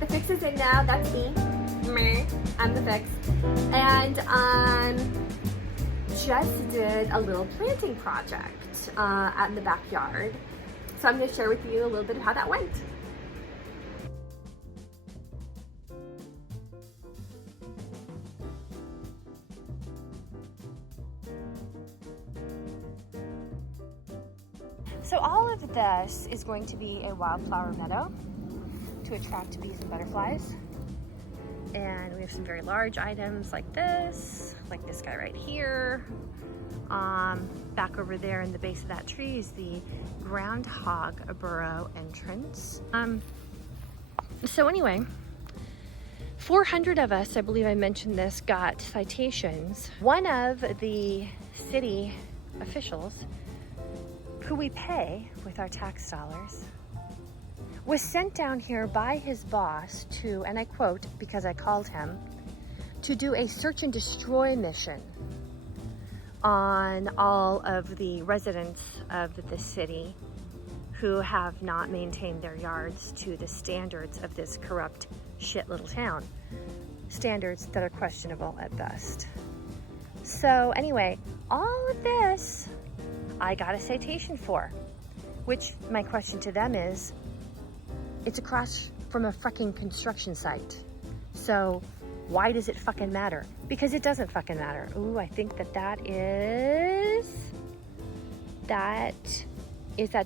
The fix is in now. That's me. Meh. I'm the fix. And just did a little planting project out in the backyard. So I'm going to share with you a little bit of how that went. So all of this is going to be a wildflower meadow to attract bees and butterflies. And we have some very large items like this guy right here. Back over there in the base of that tree is the groundhog burrow entrance. So anyway, 400 of us, I believe I mentioned this, got citations. One of the city officials, who we pay with our tax dollars, was sent down here by his boss to, and I quote because I called him, to do a search and destroy mission on all of the residents of the city who have not maintained their yards to the standards of this corrupt shit little town. Standards that are questionable at best. So anyway, all of this I got a citation for, which my question to them is, it's across from a fucking construction site. So why does it fucking matter? Because it doesn't fucking matter. Ooh, I think that is that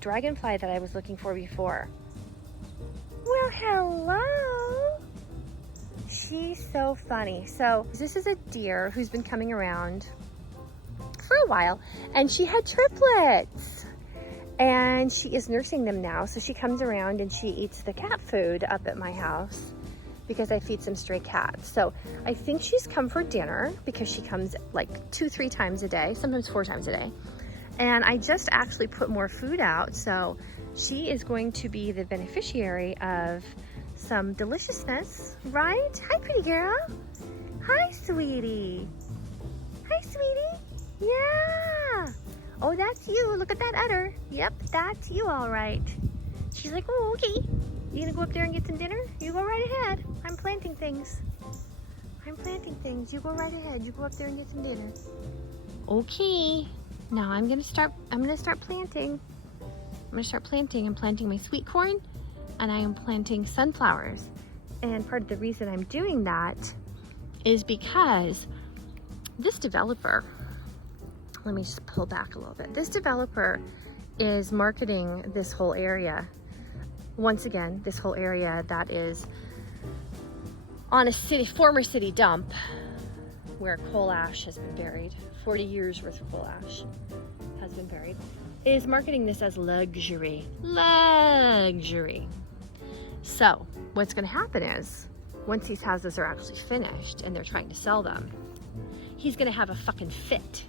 dragonfly that I was looking for before. Well, hello. She's so funny. So this is a deer who's been coming around for a while, and she had triplets. And she is nursing them now, so she comes around and she eats the cat food up at my house because I feed some stray cats. So I think she's come for dinner because she comes like 2-3 times a day, sometimes 4 times a day. And I just actually put more food out, so she is going to be the beneficiary of some deliciousness, right? Hi, pretty girl. Hi, sweetie. Hi, sweetie. Yeah. Oh, that's you. Look at that udder. Yep, that's you, all right. She's like, oh, okay. You gonna go up there and get some dinner? You go right ahead. I'm planting things. I'm planting things. You go right ahead. You go up there and get some dinner. Okay. Now I'm gonna start planting. I'm planting my sweet corn, and I am planting sunflowers. And part of the reason I'm doing that is because this developer, let me just pull back a little bit. This developer is marketing this whole area. Once again, this whole area that is on a former city dump where coal ash has been buried. 40 years worth of coal ash has been buried. Is marketing this as luxury. Luxury. So what's gonna happen is, once these houses are actually finished and they're trying to sell them, he's gonna have a fucking fit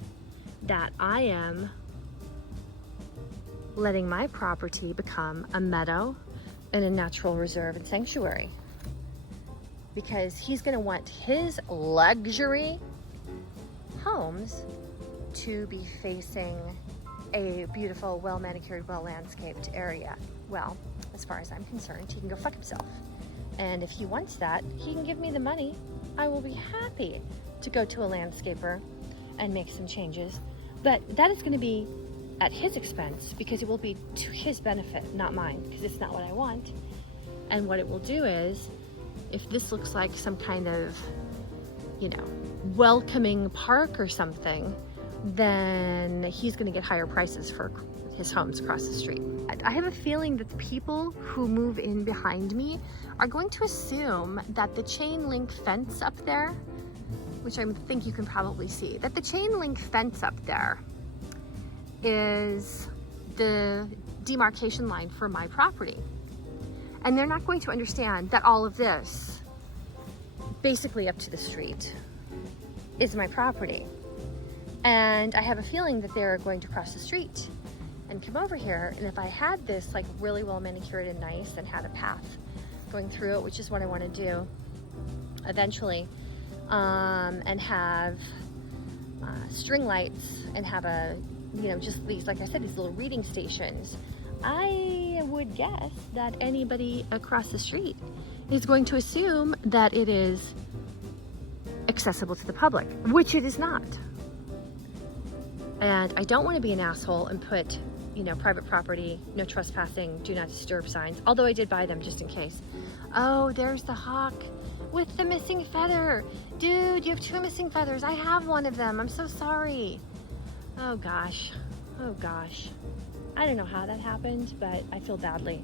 that I am letting my property become a meadow and a natural reserve and sanctuary. Because he's gonna want his luxury homes to be facing a beautiful, well-manicured, well-landscaped area. Well, as far as I'm concerned, he can go fuck himself. And if he wants that, he can give me the money. I will be happy to go to a landscaper and make some changes. But that is going to be at his expense, because it will be to his benefit, not mine, because it's not what I want. And what it will do is, if this looks like some kind of, welcoming park or something, then he's going to get higher prices for his homes across the street. I have a feeling that the people who move in behind me are going to assume that the chain link fence up there, which I think you can probably see, that the chain link fence up there is the demarcation line for my property. And they're not going to understand that all of this, basically up to the street, is my property. And I have a feeling that they're going to cross the street and come over here. And if I had this like really well manicured and nice and had a path going through it, which is what I want to do eventually, and have string lights and have a, just these, like I said, these little reading stations, I would guess that anybody across the street is going to assume that it is accessible to the public, which it is not. And I don't want to be an asshole and put, you know, private property, no trespassing, do not disturb signs, although I did buy them just in case. Oh, there's the hawk with the missing feather. Dude, you have 2 missing feathers. I have one of them. I'm so sorry. Oh gosh. Oh gosh. I don't know how that happened, but I feel badly.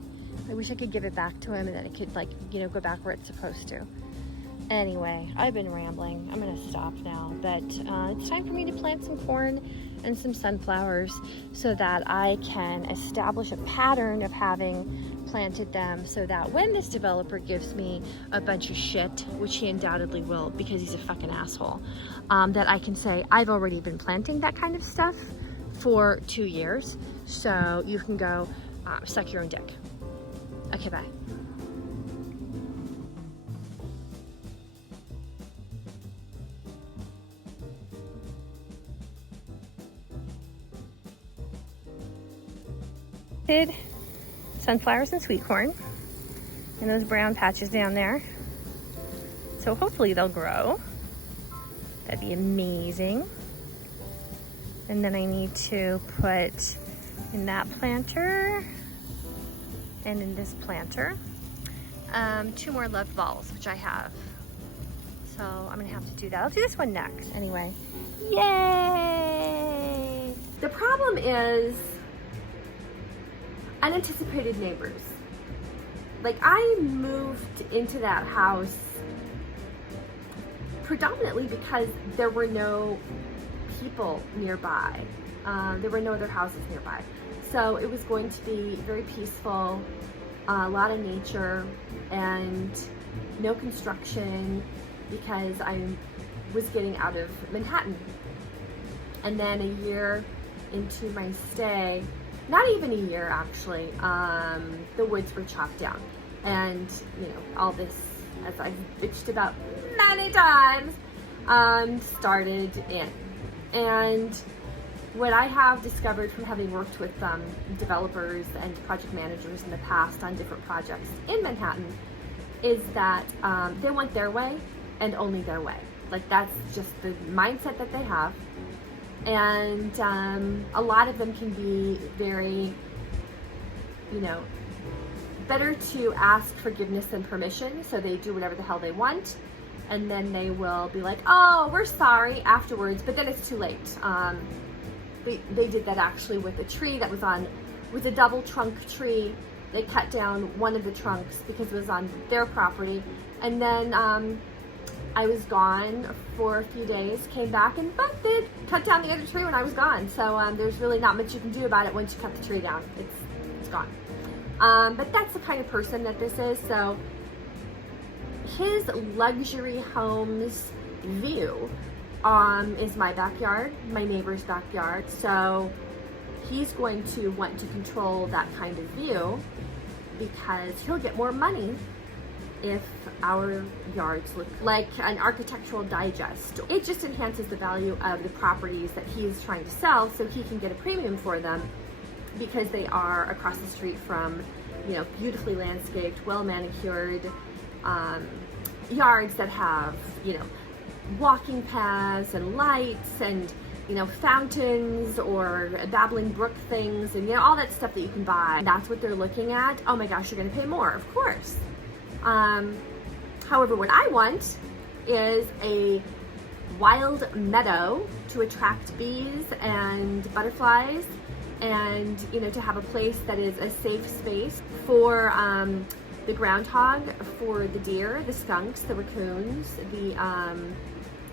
I wish I could give it back to him and then it could, like, you know, go back where it's supposed to. Anyway, I've been rambling. I'm gonna stop now, but it's time for me to plant some corn and some sunflowers so that I can establish a pattern of having planted them, so that when this developer gives me a bunch of shit, which he undoubtedly will because he's a fucking asshole, that I can say, I've already been planting that kind of stuff for 2 years, so you can go suck your own dick. Okay, bye. Sunflowers and sweet corn and those brown patches down there. So hopefully they'll grow. That'd be amazing. And then I need to put in that planter and in this planter 2 more love balls, which I have. So I'm gonna have to do that. I'll do this one next anyway. Yay! The problem is unanticipated neighbors. Like, I moved into that house predominantly because there were no people nearby. There were no other houses nearby. So it was going to be very peaceful, a lot of nature, and no construction because I was getting out of Manhattan. And then a year into my stay, not even a year actually, the woods were chopped down. And, you know, all this, as I've bitched about many times, started in. And what I have discovered from having worked with developers and project managers in the past on different projects in Manhattan is that they want their way and only their way. Like, that's just the mindset that they have. And a lot of them can be very, you know, better to ask forgiveness and permission, so they do whatever the hell they want, and then they will be like, oh, we're sorry afterwards, but then it's too late. They did that actually with a tree that was a double trunk tree. They cut down one of the trunks because it was on their property, and then I was gone for a few days, came back, and but they cut down the other tree when I was gone. So there's really not much you can do about it once you cut the tree down. It's gone. But that's the kind of person that this is. So his luxury home's view is my backyard, my neighbor's backyard. So he's going to want to control that kind of view because he'll get more money if our yards look like an architectural digest. It just enhances the value of the properties that he's trying to sell, so he can get a premium for them because they are across the street from, you know, beautifully landscaped, well manicured yards that have, you know, walking paths and lights and, you know, fountains or babbling brook things and, you know, all that stuff that you can buy. That's what they're looking at. Oh my gosh, you're gonna pay more, of course. However, what I want is a wild meadow to attract bees and butterflies, and, you know, to have a place that is a safe space for the groundhog, for the deer, the skunks, the raccoons, the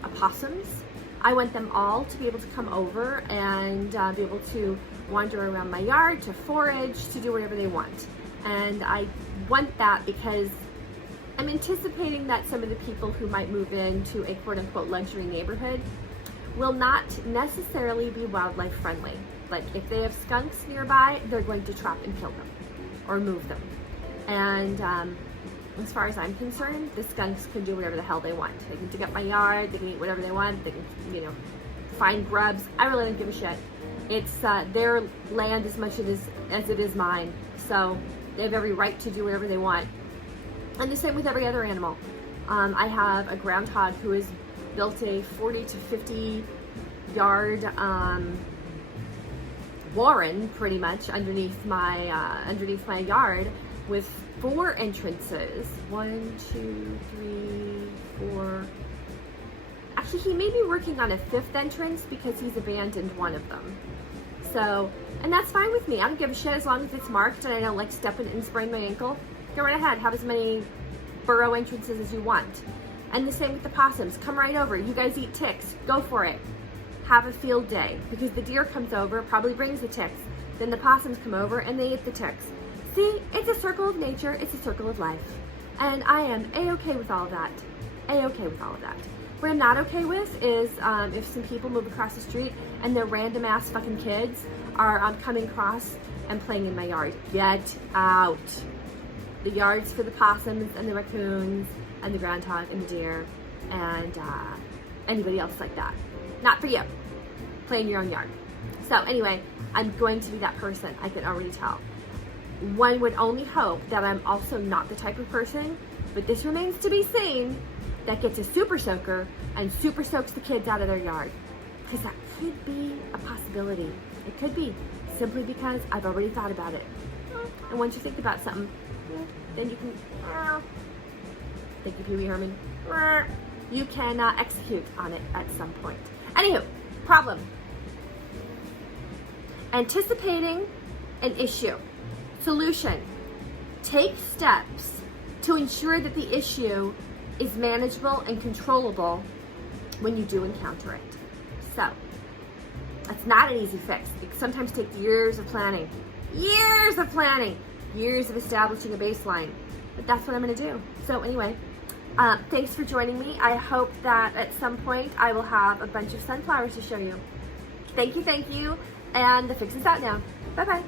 opossums. I want them all to be able to come over and be able to wander around my yard, to forage, to do whatever they want. And I want that because I'm anticipating that some of the people who might move into a quote-unquote luxury neighborhood will not necessarily be wildlife friendly. Like, if they have skunks nearby, they're going to trap and kill them or move them. And as far as I'm concerned, the skunks can do whatever the hell they want. They can dig up my yard, they can eat whatever they want, they can, you know, find grubs. I really don't give a shit. It's their land as much as it is mine. So They have every right to do whatever they want. And the same with every other animal. I have a groundhog who has built a 40 to 50 yard warren, pretty much, underneath my yard, with 4 entrances. 1, 2, 3, 4. Actually, he may be working on a 5th entrance because he's abandoned one of them. So, and that's fine with me. I don't give a shit as long as it's marked and I don't like step in it and sprain my ankle. Go right ahead, have as many burrow entrances as you want. And the same with the possums. Come right over. You guys eat ticks. Go for it. Have a field day, because the deer comes over, probably brings the ticks. Then the possums come over and they eat the ticks. See, it's a circle of nature. It's a circle of life. And I am A-okay with all of that. A-okay with all of that. What I'm not okay with is if some people move across the street and their random ass fucking kids are coming across and playing in my yard. Get out. The yard's for the possums and the raccoons and the groundhog and the deer and anybody else like that. Not for you. Play in your own yard. So anyway, I'm going to be that person. I can already tell. One would only hope that I'm also not the type of person, but this remains to be seen, that gets a super soaker and super soaks the kids out of their yard. Because that could be a possibility. It could be, simply because I've already thought about it. And once you think about something, then you can, thank you, Pee Wee Herman, you can execute on it at some point. Anywho, problem. Anticipating an issue. Solution. Take steps to ensure that the issue is manageable and controllable when you do encounter it. So, it's not an easy fix. It sometimes takes years of planning. Years of planning. Years of establishing a baseline. But that's what I'm going to do. So anyway, thanks for joining me. I hope that at some point I will have a bunch of sunflowers to show you. Thank you, and the fix is out now. Bye-bye.